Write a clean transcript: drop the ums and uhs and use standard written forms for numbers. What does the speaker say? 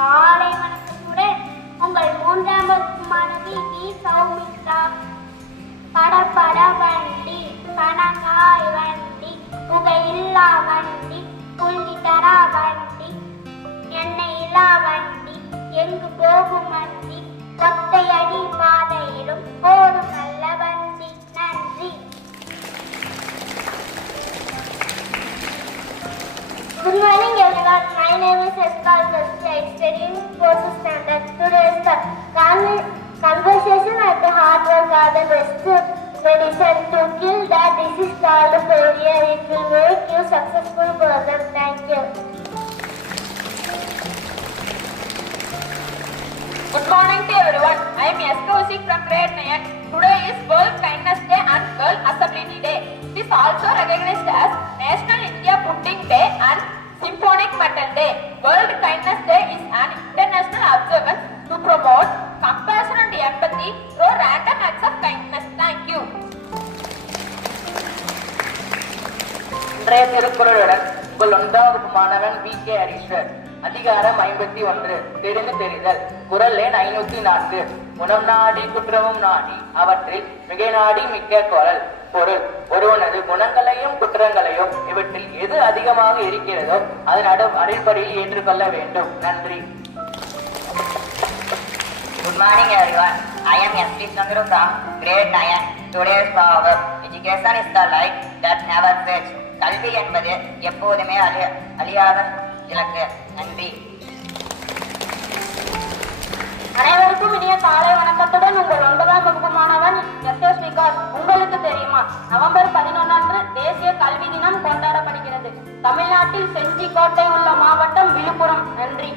காலை வணக்கத்துடன் உங்கள் 3ஆம் வகுப்பு மாணவி வி சௌமித்ரா. படபட வண்டி, பணங்காய் வண்டி, புகையில்லா வண்டி, புள்ளி தரா வண்டி, எண்ணெய் இல்லா வண்டி, எங்கு போகும் வண்டி, ஒத்தையடி பாதையிலும் போடும் நல்ல வண்டி. நன்றி. Good morning everyone. My name is Eskal Gasti. I study in 4th standard. Today's conversation at the heart work are the best medicine to kill the disease called failure. It will make you successful person. Thank you. Good morning to everyone. I am S. Kaushik from grade 9. Today is World Kindness Day and World Accessibility Day. It is also recognized as National India Pudding Day and Symphonic Metal Day. World Kindness Day is an international observance to promote compassion and empathy through random acts of kindness. Thank you. இன்றைய திருக்குறளுடன் உங்கள் 9வது மாணவன் V K Hariswar. அதிகாரம் 51 தெரிந்து தெரிதல். குறள் எண் 504. குணம் நாடி குற்றமும் நாடி அவற்றில் மிகை நாடி மிக்க குறள். பொருள்: ஒருவனது குணங்களையும் குற்றங்களையும் இவற்றில் எது அதிகமாக இருக்கிறதோ அதன் அடிப்படையில் ஏற்றுக்கொள்ள வேண்டும். நன்றி. Good morning everyone. I am S. P. Chandru from grade 9. Today's proverb: Education is the light that never fades. கல்வி என்பது எப்போதுமே அழியாத இலக்கு. நன்றி. அனைவருக்கும் இனிய காலை வணக்கத்துடன் உங்கள் 9ஆம் வகுப்பு மாணவன் எஸ். விகாஸ். உங்களுக்கு தெரியுமா, நவம்பர் 11 அன்று தேசிய கல்வி தினம் கொண்டாடப்படுகிறது. தமிழ்நாட்டில் செஞ்சி கோட்டை உள்ள மாவட்டம் விழுப்புரம். நன்றி.